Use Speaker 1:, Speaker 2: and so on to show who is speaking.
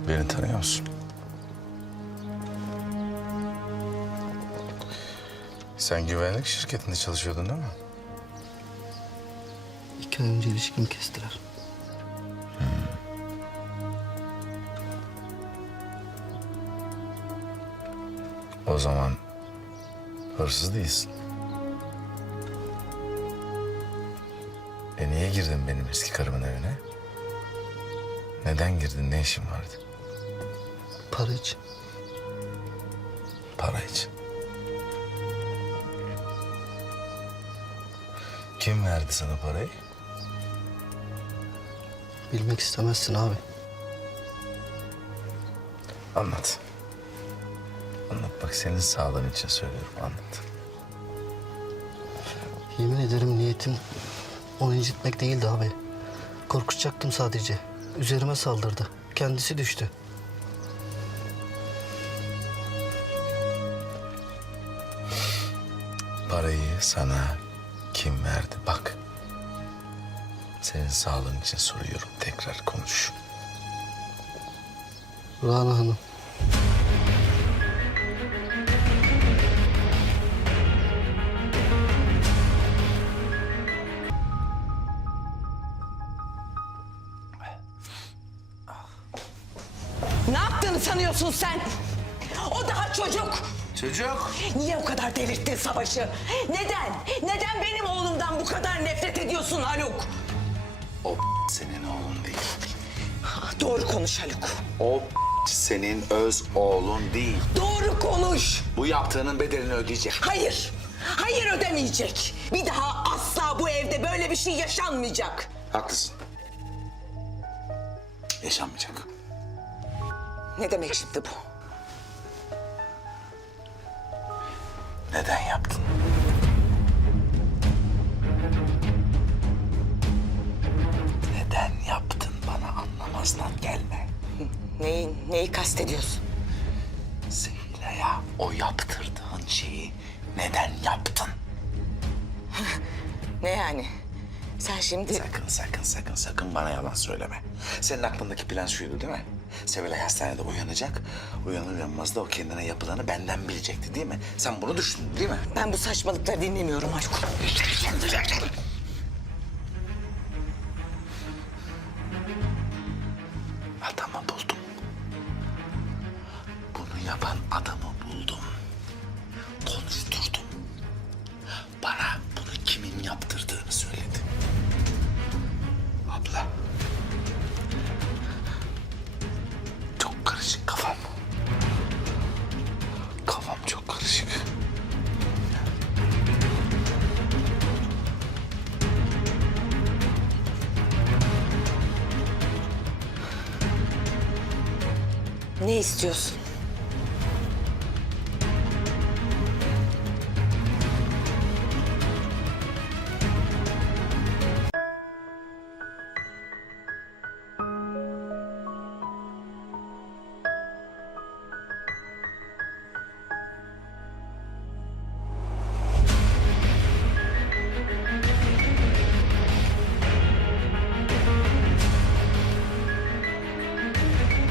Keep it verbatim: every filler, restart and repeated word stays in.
Speaker 1: Beni tanıyor musun? Sen güvenlik şirketinde çalışıyordun değil mi?
Speaker 2: İki ay önce ilişkimi kestiler.
Speaker 1: O zaman hırsız değilsin. E niye girdin benim eski karımın evine? Neden girdin? Ne işin vardı?
Speaker 2: Para için.
Speaker 1: Para için. Kim verdi sana parayı?
Speaker 2: Bilmek istemezsin abi.
Speaker 1: Anlat. Anlat bak, senin sağlığın için söylüyorum, anlat.
Speaker 2: Yemin ederim niyetim onu incitmek değildi abi. Korkutacaktım sadece. Üzerime saldırdı. Kendisi düştü.
Speaker 1: Parayı sana kim verdi? Bak. Senin sağlığın için soruyorum. Tekrar konuş.
Speaker 2: Rana Hanım.
Speaker 3: Ne yaptığını sanıyorsun sen? O daha çocuk.
Speaker 1: Çocuk.
Speaker 3: Niye o kadar delirttin Savaş'ı? Neden? Neden benim oğlumdan bu kadar nefret ediyorsun Haluk?
Speaker 1: O senin oğlun değil.
Speaker 3: Doğru konuş Haluk.
Speaker 1: O senin öz oğlun değil.
Speaker 3: Doğru konuş.
Speaker 1: Bu yaptığının bedelini ödeyecek.
Speaker 3: Hayır. Hayır, ödemeyecek. Bir daha asla bu evde böyle bir şey yaşanmayacak.
Speaker 1: Haklısın. Yaşanmayacak.
Speaker 3: Ne demek şimdi bu?
Speaker 1: Neden yaptın? Neden yaptın, bana anlamazdan gelme.
Speaker 3: Neyi, neyi kastediyorsun?
Speaker 1: Sevilla'ya o yaptırdığın şeyi neden yaptın?
Speaker 3: Ne yani? Sen şimdi...
Speaker 1: Sakın sakın sakın sakın bana yalan söyleme. Senin aklındaki plan şuydu değil mi? Sevilay hastanede uyanacak. Uyanır uyanmaz da o kendine yapılanı benden bilecekti değil mi? Sen bunu düşündün değil mi?
Speaker 3: Ben bu saçmalıkları dinlemiyorum Haluk.
Speaker 1: Adamı buldum. Bunu yapan adamı buldum. Konuşturdum. Bana bunu kimin yaptırdığını söyledi. Abla. Çok karışık kafam. Kafam çok karışık.
Speaker 3: Ne istiyorsun?